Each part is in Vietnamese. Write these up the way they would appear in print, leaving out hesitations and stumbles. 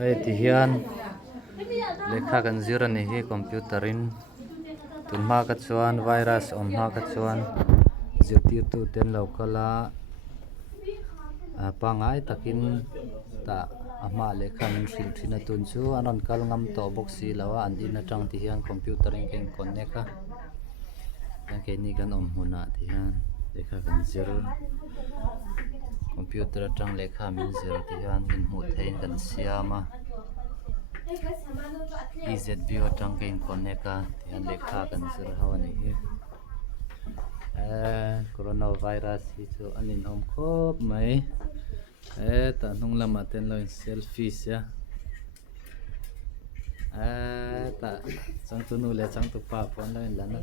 ai ti hian lekha kan zir ani hi computerin tunma ka chuan virus on ma ka chuan zirtir tu ten lokala pangai takin ta ama lekha min hrin thina tun chu anon kal ngam to box si lawa an in atang ti hian computerin ken connect a ke ni kan om huna ti hian lekha kan zir computer atang lekha min zir ti hian in hmu thein kan siama EZView atang ken connect a ti hian lekha kan zir ho ani hi coronavirus hi chu anin om khop mai ta nung lama ten lo selfie sia ta chang tu nu le chang tu pa pon lo lan na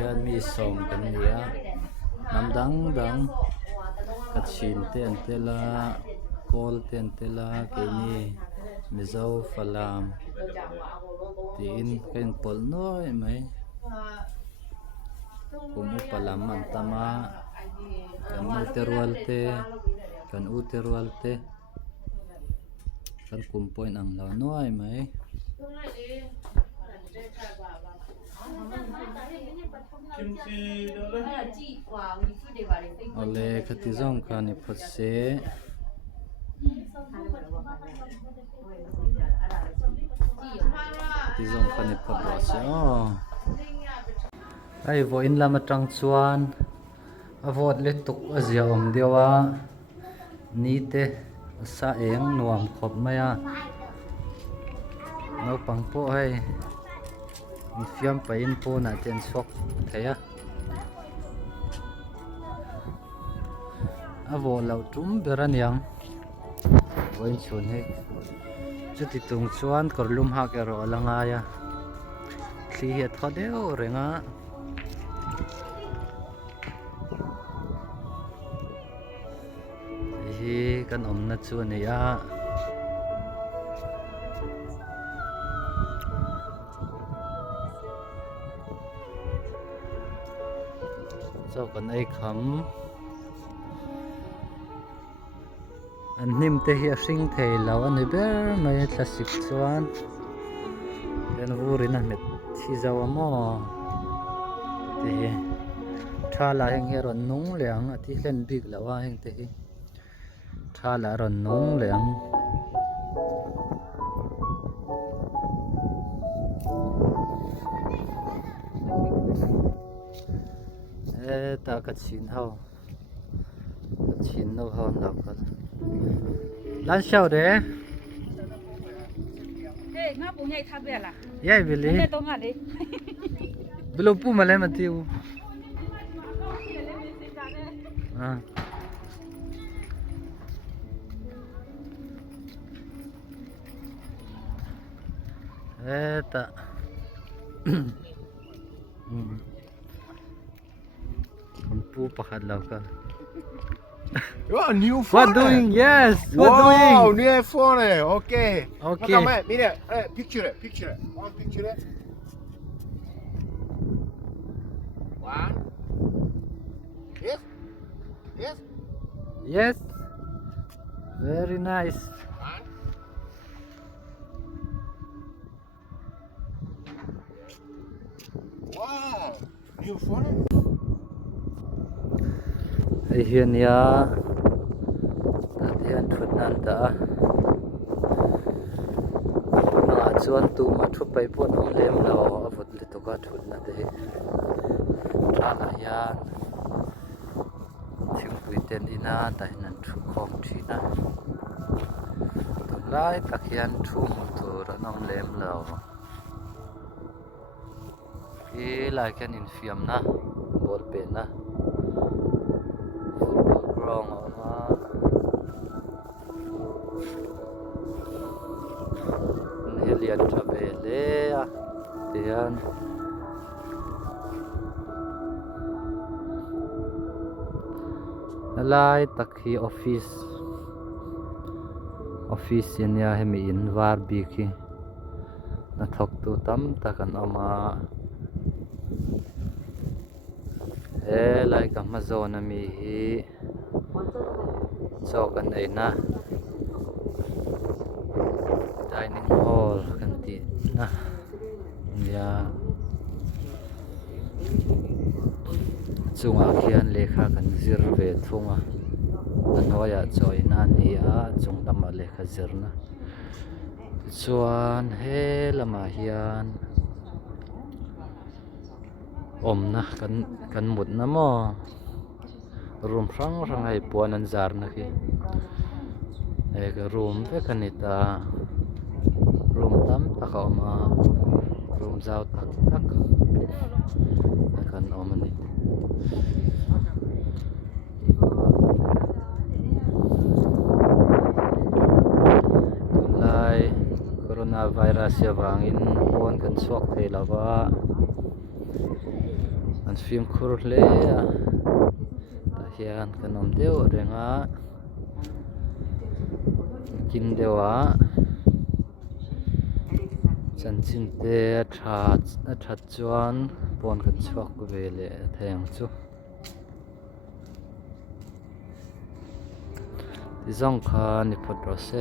yan mi som kan nia nam dang dang kachin ten tela kol ten tela ke ni mizo falam tin ken pol noi mai kumu palam antama kan uterwalte kan uterwalte kan kumpoin ang law noi mai ole khatizong khan iphatse tizong khan iphatwa se ai vo in lama tang chuan avot le tuk azia om dewa ni te sa eng nuam khop maya no pangpo hai mi fiam pa in po na ten sok thaya avo lau tum beraniang voin chun he chuti tung chuan korlum ha ke ro langa ya thli he thodeu renga hi kan omna chu ne ya so kan ai kham an nim te hi a hring thei lo ani ber mai tlasik chuan ten vurin a met thi zawa mo te hi thala heng he ron nung leang a ti hlen bik lawa heng te hi thala ron nung leang ta kachin ho kachin no ho na ka lan shao de nga bu nhai tha bia la yai bili ne to nga de bilo pu male matiu ta pu pakhat law ka Oh, new phone. what doing yes what Wow, doing new iPhone. Okay. Okay. Come on, mira, picture it, picture it. One picture it. One. Yes. Yes. yes very nice One. Wow, new phone. ai hian ya ta hian thut nan ta na chuan tu ma thu pai pon om lem lo avut le to ka thut na te thana yan thing pui ten ina ta hian thu khom thina to lai tak hian thu mu tur anom lem lo e lai kan in fiam na bol pe na wrong helian travele tian lai takhi office ania hemi in var biki na thok tu tam takan ama lai ka mazona mi hi chok an ei na dining hall kan ti na ya chunga khian lekha kan zir ve thunga an hoya choi na ni a chung lama lekha zirna chuan he lama hian omna kan mut na mo room rang ai puan an zar na ki ega room ve kanita room tam taka oma room zau tak kan omani lai coronavirus ya wangin pon kan suak thei lawa an film khur hle ta hian kan om deuh renga kin dewa chan chin te that chuan pon kan chuak ve le theng chu ti zong kha ni phot ro se